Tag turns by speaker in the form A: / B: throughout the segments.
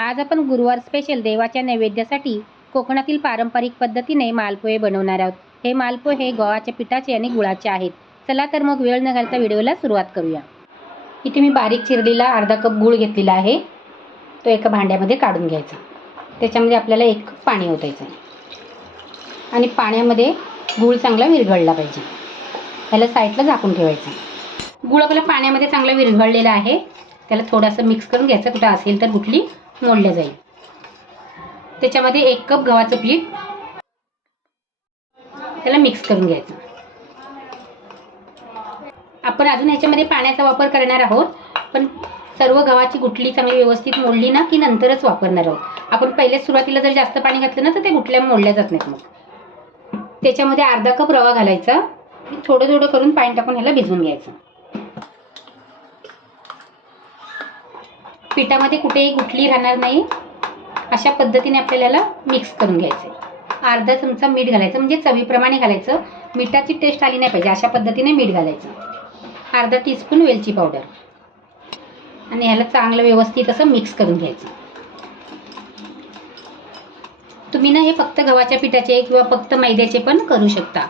A: आज आपण गुरुवार स्पेशल देवाच्या नैवेद्यासाठी कोकणातील पारंपरिक पद्धतीने मालपोहे बनवणार आहोत. हे मालपोहे हे गव्हाच्या पिठाचे आणि गुळाचे आहेत. चला तर मग वेळ न घालता व्हिडिओला सुरुवात करूया. इथे मी बारीक चिरलेला अर्धा कप गूळ घेतलेला आहे. तो एका भांड्यामध्ये काढून घ्यायचा. त्याच्यामध्ये आपल्याला एक कप पाणी ओतायचं आणि पाण्यामध्ये गूळ चांगला विरघळला पाहिजे. त्याला साईडला झाकून ठेवायचं गूळ आपल्या पाण्यामध्ये चांगला विरघळलेला आहे. त्याला थोडंसं मिक्स करून घ्यायचं. कुठं असेल तर कुठली मोडल्या जाईल. त्याच्यामध्ये एक कप गव्हाचं पीठ त्याला मिक्स करून घ्यायचं. आपण अजून ह्याच्यामध्ये पाण्याचा वापर करणार आहोत पण सर्व गव्हाची गुठली चांगली व्यवस्थित मोडली ना की नंतरच वापरणार आहोत. आपण पहिले सुरुवातीला जर जास्त पाणी घातलं ना तर ते गुठल्या मोडल्या जात नाहीत मग. त्याच्यामध्ये अर्धा कप रवा घालायचा. थोडं थोडं करून पाणी टाकून ह्याला भिजवून घ्यायचं. पिठामध्ये कुठेही गुठली राहणार नाही. अशा पद्धतीने आपल्याला मिक्स करून घ्यायचं. अर्धा चमचा मीठ घालायचं म्हणजे चवीप्रमाणे घालायचं. मिठाची टेस्ट आली नाही पाहिजे अशा पद्धतीने मीठ घालायचं. अर्धा टीस्पून वेलची पावडर आणि ह्याला चांगलं व्यवस्थित असं मिक्स करून घ्यायचं. तुम्ही ना हे फक्त गव्हाच्या पिठाचे किंवा फक्त मैद्याचे पण करू शकता.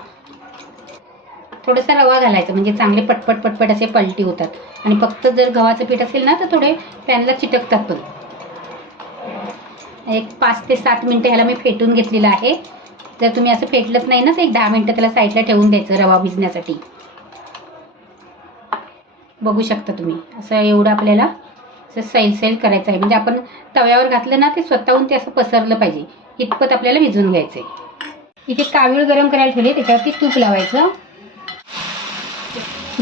A: थोडासा रवा घालायचा म्हणजे चांगले पटपट पटपट असे पलटी होतात. आणि फक्त जर गव्हाचं पीठ असेल ना तर थोडे पॅनला चिटकतात पण. एक पाच ते सात मिनटं ह्याला मी फेटून घेतलेलं आहे. जर तुम्ही असं फेटलंच नाही ना तर एक दहा मिनटं त्याला साईडला ठेवून द्यायचं रवा भिजण्यासाठी. बघू शकता तुम्ही असं एवढं आपल्याला असं सैल सैल करायचं आहे. म्हणजे आपण तव्यावर घातलं ना ते स्वतःहून ते असं पसरलं पाहिजे. इतपत आपल्याला भिजून घ्यायचं आहे इथे कावीळ गरम करायला ठेवले त्याच्यावरती तूप लावायचं.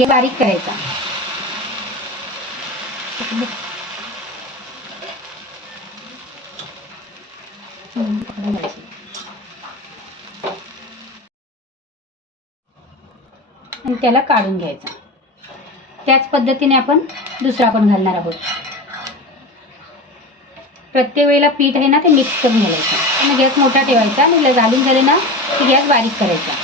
A: बारीक करायचा. आणि त्याला काढून घ्यायचा. त्याच पद्धतीने आपण दुसरा पण घालणार आहोत. प्रत्येक वेळेला पीठ आहे ना ते मिक्स करून घालायचं. आणि गॅस मोठा ठेवायचा आणि घालून झाले ना की गॅस बारीक करायचा.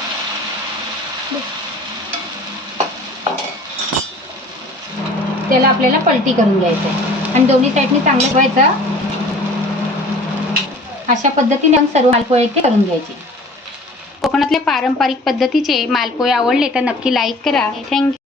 A: त्याला आपल्याला पलटी करून घ्यायचं आहे. आणि दोन्ही साईडने चांगलं व्हायचं अशा पद्धतीने सर्व मालपोळे ते करून घ्यायचे. कोकणातल्या पारंपरिक पद्धतीचे मालपोळे आवडले तर नक्की लाईक करा. थँक्यू